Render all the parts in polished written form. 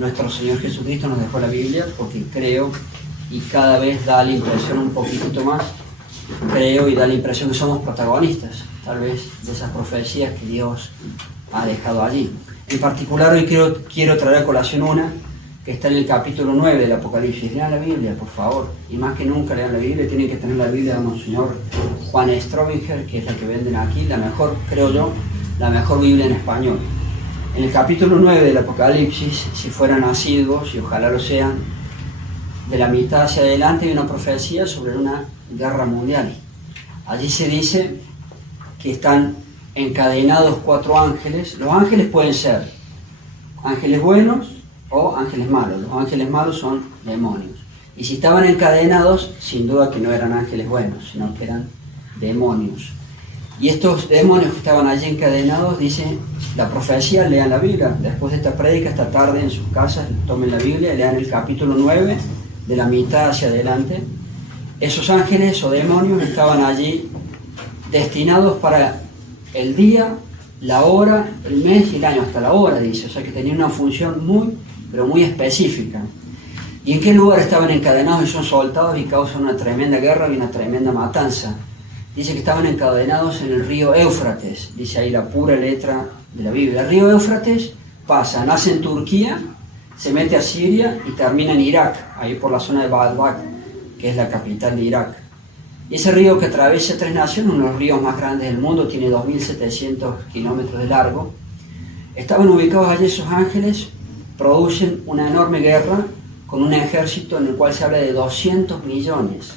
Nuestro Señor Jesucristo nos dejó la Biblia porque creo, y cada vez da la impresión un poquitito más, creo y da la impresión que somos protagonistas, tal vez, de esas profecías que Dios ha dejado allí. En particular hoy quiero traer a colación una que está en el capítulo 9 del Apocalipsis. Lean la Biblia, por favor, y más que nunca lean la Biblia. Tienen que tener la Biblia de Monseñor Juan Strobinger, que es la que venden aquí, la mejor, creo yo, la mejor Biblia en español. En el capítulo 9 del Apocalipsis, si fueran asiduos, y ojalá lo sean, de la mitad hacia adelante hay una profecía sobre una guerra mundial. Allí se dice que están encadenados 4 ángeles. Los ángeles pueden ser ángeles buenos o ángeles malos. Los ángeles malos son demonios. Y si estaban encadenados, sin duda que no eran ángeles buenos, sino que eran demonios. Y estos demonios que estaban allí encadenados, dice la profecía, lean la Biblia. Después de esta prédica, esta tarde en sus casas, tomen la Biblia, lean el capítulo 9, de la mitad hacia adelante. Esos ángeles o demonios estaban allí destinados para el día, la hora, el mes y el año, hasta la hora, dice. O sea que tenían una función muy, pero muy específica. ¿Y en qué lugar estaban encadenados y son soltados y causan una tremenda guerra y una tremenda matanza? Dice que estaban encadenados en el río Éufrates, dice ahí la pura letra de la Biblia. El río Éufrates pasa, nace en Turquía, se mete a Siria y termina en Irak, ahí por la zona de Baalbek, que es la capital de Irak. Y ese río que atraviesa 3 naciones, uno de los ríos más grandes del mundo, tiene 2.700 kilómetros de largo. Estaban ubicados allí esos ángeles, producen una enorme guerra con un ejército en el cual se habla de 200 millones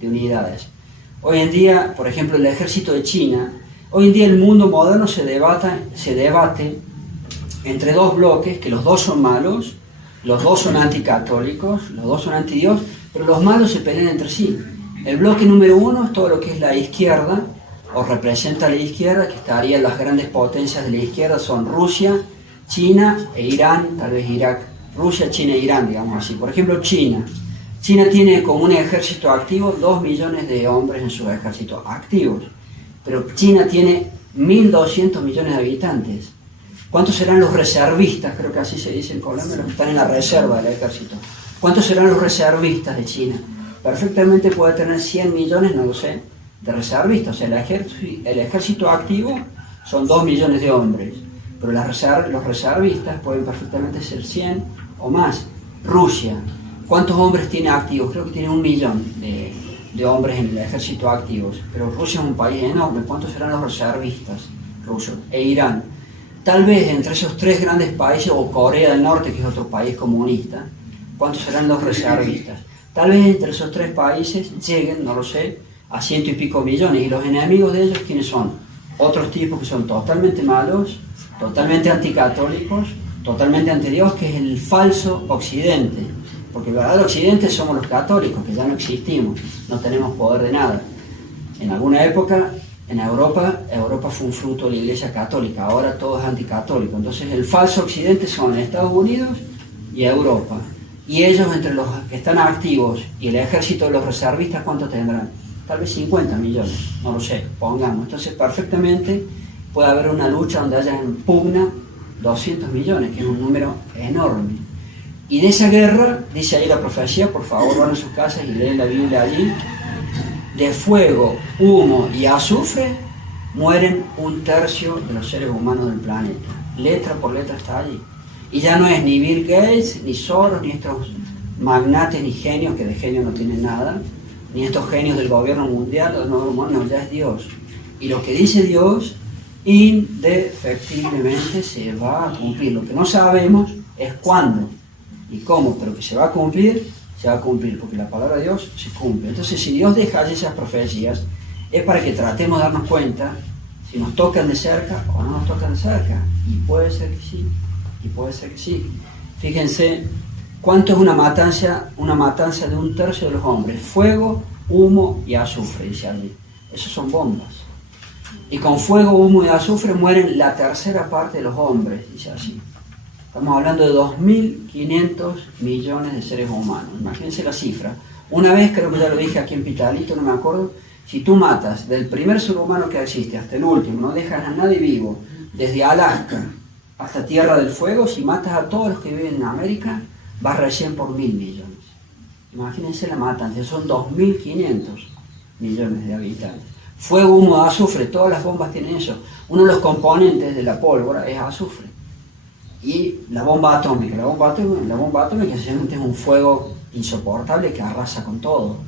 de unidades. Hoy en día, por ejemplo, el ejército de China, hoy en día el mundo moderno se debate entre 2 bloques, que los 2 son malos, los 2 son anticatólicos, los 2 son antidios, pero los malos se pelean entre sí. El bloque número 1 es todo lo que es la izquierda, o representa la izquierda, que estarían las grandes potencias de la izquierda, son Rusia, China e Irán, tal vez Irak. Rusia, China e Irán, digamos así. Por ejemplo, China. China tiene como un ejército activo 2 millones de hombres en sus ejércitos activos, pero China tiene 1.200 millones de habitantes. ¿Cuántos serán los reservistas? Creo que así se dice en Colombia, los que están en la reserva del ejército. ¿Cuántos serán los reservistas de China? Perfectamente puede tener 100 millones, no lo sé, de reservistas. O sea, el ejército activo son 2 millones de hombres, pero los reservistas pueden perfectamente ser 100 o más. Rusia. ¿Cuántos hombres tiene activos? Creo que tiene 1 millón de hombres en el ejército activos. Pero Rusia es un país enorme. ¿Cuántos serán los reservistas rusos? E Irán. Tal vez entre esos 3 grandes países, o Corea del Norte, que es otro país comunista, ¿cuántos serán los reservistas? Tal vez entre esos 3 países lleguen, no lo sé, a 100 y pico millones. ¿Y los enemigos de ellos quiénes son? Otros tipos que son totalmente malos, totalmente anticatólicos, totalmente antidios, que es el falso occidente. Porque el verdadero occidente somos los católicos, que ya no existimos, no tenemos poder de nada. En alguna época, en Europa fue un fruto de la Iglesia Católica, ahora todo es anticatólico. Entonces el falso occidente son Estados Unidos y Europa. Y ellos, entre los que están activos y el ejército de los reservistas, ¿cuánto tendrán? Tal vez 50 millones, no lo sé, pongamos. Entonces perfectamente puede haber una lucha donde haya en pugna 200 millones, que es un número enorme. Y de esa guerra, dice ahí la profecía, por favor van a sus casas y leen la Biblia allí, de fuego, humo y azufre mueren 1/3 de los seres humanos del planeta. Letra por letra está allí. Y ya no es ni Bill Gates, ni Soros, ni estos magnates, ni genios, que de genios no tienen nada, ni estos genios del gobierno mundial, no, ya es Dios. Y lo que dice Dios, indefectiblemente se va a cumplir. Lo que no sabemos es cuándo y cómo, pero que se va a cumplir, porque la palabra de Dios se cumple. Entonces, si Dios deja esas profecías, es para que tratemos de darnos cuenta si nos tocan de cerca o no nos tocan de cerca. Y puede ser que sí, y puede ser que sí. Fíjense, ¿cuánto es una matanza de 1/3 de los hombres? Fuego, humo y azufre, dice allí. Esos son bombas. Y con fuego, humo y azufre mueren la 1/3 parte de los hombres, dice así. Estamos hablando de 2.500 millones de seres humanos. Imagínense la cifra. Una vez, creo que ya lo dije aquí en Pitalito, no me acuerdo, si tú matas del primer ser humano que existe hasta el último, no dejas a nadie vivo, desde Alaska hasta Tierra del Fuego, si matas a todos los que viven en América, vas recién por 1.000 millones. Imagínense la matanza, son 2.500 millones de habitantes. Fuego, humo, azufre, todas las bombas tienen eso. Uno de los componentes de la pólvora es azufre. Y la bomba atómica sencillamente es un fuego insoportable que arrasa con todo.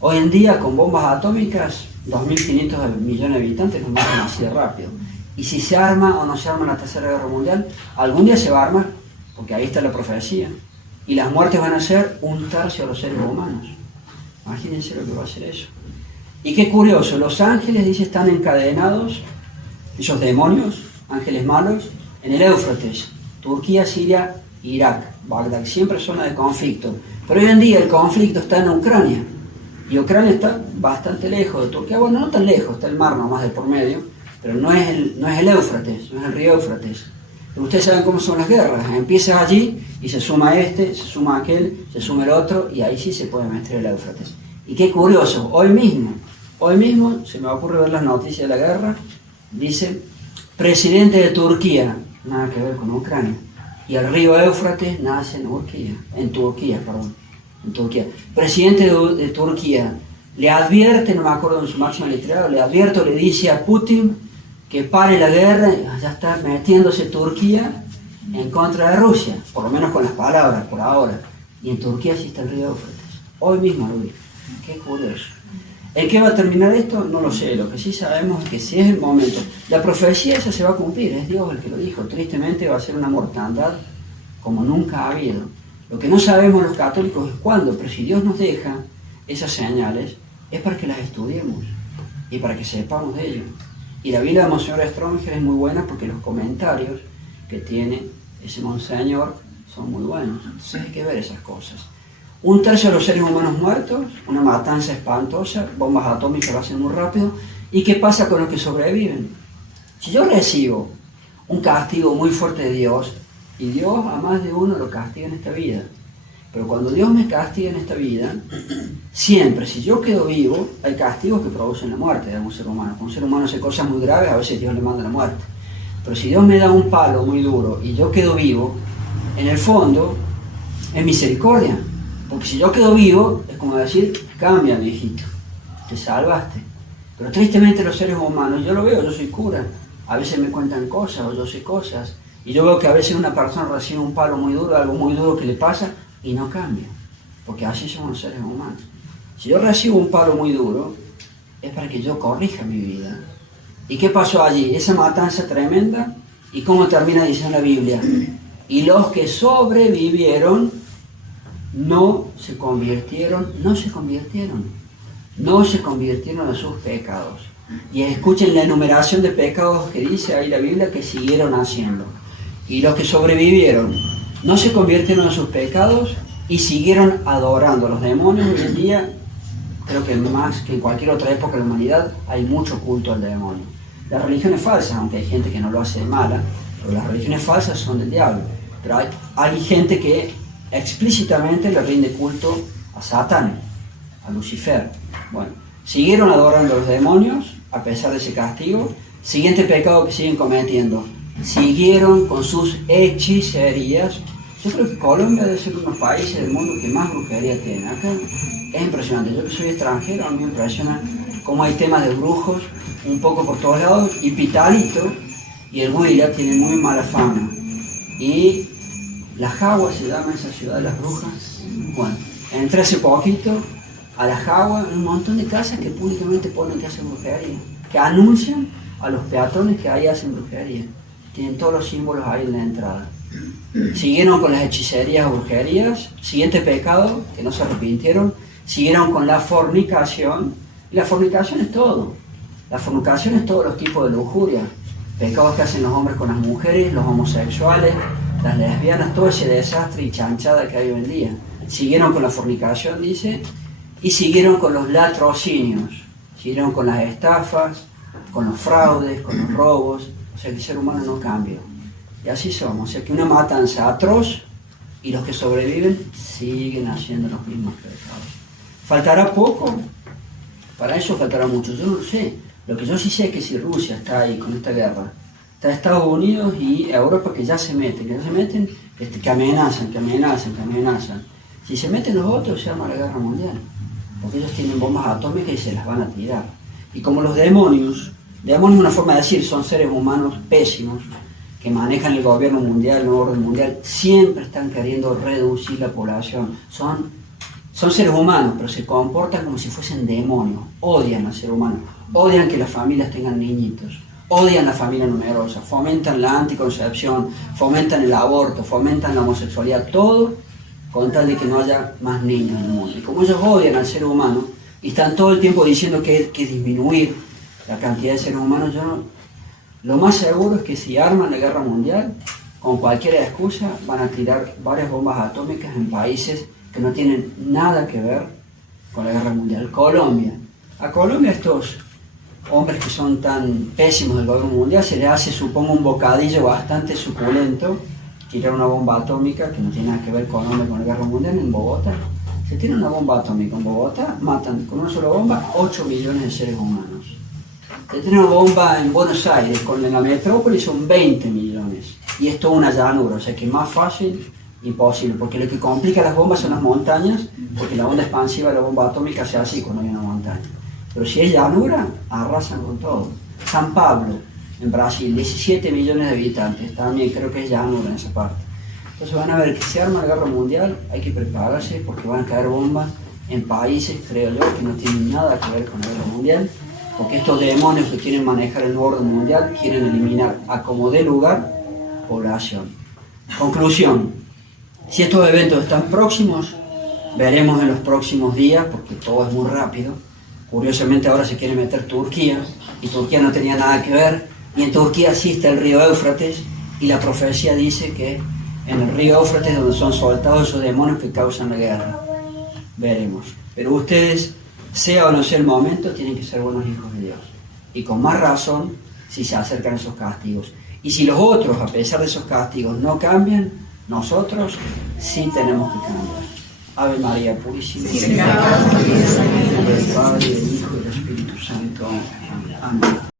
Hoy en día, con bombas atómicas, 2.500 millones de habitantes nos matan así de rápido. Y si se arma o no se arma la Tercera Guerra Mundial, algún día se va a armar, porque ahí está la profecía. Y las muertes van a ser 1/3 de los seres humanos. Imagínense lo que va a ser eso. Y qué curioso, los ángeles, dice, están encadenados, esos demonios, ángeles malos, en el Éufrates, Turquía, Siria, Irak, Bagdad, siempre zona de conflicto. Pero hoy en día el conflicto está en Ucrania. Y Ucrania está bastante lejos de Turquía, bueno, no tan lejos, está el mar nomás de por medio, pero no es el Éufrates, no es el río Éufrates. Pero ustedes saben cómo son las guerras, empiezas allí y se suma este, se suma aquel, se suma el otro y ahí sí se puede meter el Éufrates. Y qué curioso, hoy mismo se me ocurre ver las noticias de la guerra, dice, presidente de Turquía, nada que ver con Ucrania, y el río Éufrates nace en Turquía. Presidente de Turquía le advierte, no me acuerdo en su máximo letrado, le dice a Putin que pare la guerra, ya está metiéndose Turquía en contra de Rusia, por lo menos con las palabras, por ahora. Y en Turquía sí está el río Éufrates. Hoy mismo lo vi. Qué curioso. ¿En qué va a terminar esto? No lo sé. Lo que sí sabemos es que si es el momento, la profecía esa se va a cumplir, es Dios el que lo dijo. Tristemente va a ser una mortandad como nunca ha habido. Lo que no sabemos los católicos es cuándo, pero si Dios nos deja esas señales, es para que las estudiemos y para que sepamos de ello. Y la Biblia de Monseñor Stronger es muy buena porque los comentarios que tiene ese monseñor son muy buenos. Entonces hay que ver esas cosas. 1/3 de los seres humanos muertos, una matanza espantosa, bombas atómicas lo hacen muy rápido. ¿Y qué pasa con los que sobreviven? Si yo recibo un castigo muy fuerte de Dios, y Dios a más de uno lo castiga en esta vida, pero cuando Dios me castiga en esta vida, siempre, si yo quedo vivo, hay castigos que producen la muerte de un ser humano. Cuando un ser humano hace cosas muy graves, a veces Dios le manda la muerte. Pero si Dios me da un palo muy duro y yo quedo vivo, en el fondo es misericordia. Porque si yo quedo vivo, es como decir, cambia, mi hijito, te salvaste. Pero tristemente los seres humanos, yo lo veo, yo soy cura, a veces me cuentan cosas o yo sé cosas, y yo veo que a veces una persona recibe un palo muy duro, algo muy duro que le pasa, y no cambia, porque así somos los seres humanos. Si yo recibo un palo muy duro, es para que yo corrija mi vida. ¿Y qué pasó allí? Esa matanza tremenda, ¿y cómo termina diciendo la Biblia? Y los que sobrevivieron no se convirtieron a sus pecados. Y escuchen la enumeración de pecados que dice ahí la Biblia que siguieron haciendo. Y los que sobrevivieron no se convirtieron a sus pecados y siguieron adorando a los demonios. Hoy en día, creo que más que en cualquier otra época de la humanidad, hay mucho culto al demonio. Las religiones falsas, aunque hay gente que no lo hace de mala, pero las religiones falsas son del diablo. Pero hay gente que explícitamente le rinde culto a Satán, a Lucifer. Bueno, siguieron adorando a los demonios a pesar de ese castigo. Siguiente pecado que siguen cometiendo, siguieron con sus hechicerías. Yo creo que Colombia debe ser uno de los países del mundo que más brujería tiene. Acá es impresionante. Yo que soy extranjero, a mí me impresiona cómo hay temas de brujos un poco por todos lados. Y Pitalito y el Huila tienen muy mala fama. Y La Jagua se llama esa ciudad de las brujas. Bueno, entré hace poquito a La Jagua, un montón de casas que públicamente ponen que hacen brujería, que anuncian a los peatones que ahí hacen brujería. Tienen todos los símbolos ahí en la entrada. Siguieron con las hechicerías o brujerías. Siguiente pecado, que no se arrepintieron, siguieron con la fornicación. Y la fornicación es todo. La fornicación es todos los tipos de lujuria. Pecados que hacen los hombres con las mujeres, los homosexuales, las lesbianas, todo ese desastre y chanchada que hay hoy en día. Siguieron con la fornicación, dice, y siguieron con los latrocinios. Siguieron con las estafas, con los fraudes, con los robos. O sea que el ser humano no cambia. Y así somos. O sea que una matanza atroz y los que sobreviven siguen haciendo los mismos pecados. ¿Faltará poco? Para eso faltará mucho. Yo no lo sé. Lo que yo sí sé es que si Rusia está ahí con esta guerra, Está Estados Unidos y Europa que ya se meten, que amenazan. Si se meten los otros, se arma la guerra mundial. Porque ellos tienen bombas atómicas y se las van a tirar. Y como los demonios es una forma de decir, son seres humanos pésimos, que manejan el gobierno mundial, el orden mundial, siempre están queriendo reducir la población. Son seres humanos, pero se comportan como si fuesen demonios. Odian al ser humano, odian que las familias tengan niñitos, odian la familia numerosa, fomentan la anticoncepción, fomentan el aborto, fomentan la homosexualidad, todo con tal de que no haya más niños en el mundo. Y como ellos odian al ser humano y están todo el tiempo diciendo que hay que disminuir la cantidad de seres humanos, lo más seguro es que si arman la guerra mundial, con cualquier excusa, van a tirar varias bombas atómicas en países que no tienen nada que ver con la guerra mundial. Colombia. A Colombia estos hombres que son tan pésimos del gobierno mundial se les hace, supongo, un bocadillo bastante suculento, tirar una bomba atómica que no tiene nada que ver con la guerra mundial en Bogotá. Se tiene una bomba atómica en Bogotá, matan con una sola bomba 8 millones de seres humanos. Se tiene una bomba en Buenos Aires, en la metrópoli son 20 millones. Y es toda una llanura, o sea que es más fácil imposible, porque lo que complica las bombas son las montañas, porque la onda expansiva de la bomba atómica se hace cuando hay una montaña. Pero si es llanura, arrasan con todo. San Pablo, en Brasil, 17 millones de habitantes, también creo que es llanura en esa parte. Entonces van a ver que si arma la guerra mundial, hay que prepararse porque van a caer bombas en países, creo yo, que no tienen nada que ver con la guerra mundial, porque estos demonios que quieren manejar el nuevo orden mundial quieren eliminar a como dé lugar población. Conclusión, si estos eventos están próximos, veremos en los próximos días, porque todo es muy rápido. Curiosamente ahora se quiere meter Turquía, y Turquía no tenía nada que ver, y en Turquía sí está el río Éufrates, y la profecía dice que en el río Éufrates es donde son soltados esos demonios que causan la guerra. Veremos. Pero ustedes, sea o no sea el momento, tienen que ser buenos hijos de Dios. Y con más razón si se acercan esos castigos. Y si los otros, a pesar de esos castigos, no cambian, nosotros sí tenemos que cambiar. Ave María Purísima. En nombre del Padre, del Hijo y del Espíritu Santo. Amén.